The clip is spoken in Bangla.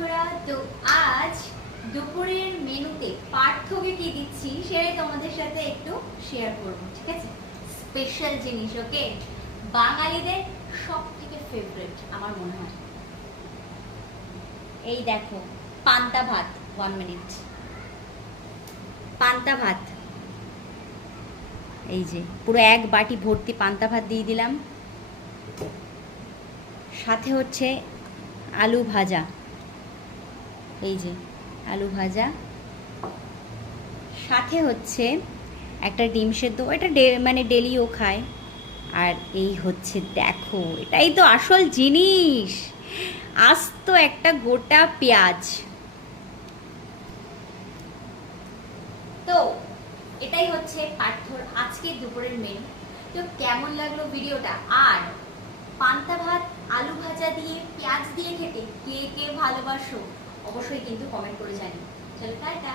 বন্ধুরা, তো আজ দুপুরের মেনুতে পার্থকে কি দিচ্ছি সেটাই তোমাদের সাথে একটু শেয়ার করবো, ঠিক আছে? স্পেশাল জিনিস, ওকে? বাঙালিদের সব থেকে ফেভারিট আমার মনে হয়। এই দেখো, পান্তা ভাত। 1 মিনিট। পান্তা ভাত, এই যে পুরো এক বাটি ভর্তি পান্তা ভাত দিয়ে দিলাম। সাথে হচ্ছে আলু ভাজা, এই যে আলু ভাজা। সাথে হচ্ছে একটা ডিম সেদ্ধ, এটা মানে ডেলিও খায়। আর এই হচ্ছে দেখো, এটাই তো আসল জিনিস, আস্ত একটা গোটা পেঁয়াজ। তো এটাই হচ্ছে পার্থর আজকের দুপুরের মেনু। তো কেমন লাগলো ভিডিওটা? আর পান্তা ভাত আলু ভাজা দিয়ে পেঁয়াজ দিয়ে খেতে কে কে ভালোবাসো অবশ্যই কিন্তু কমেন্ট করে জানিও। চলো টাটা।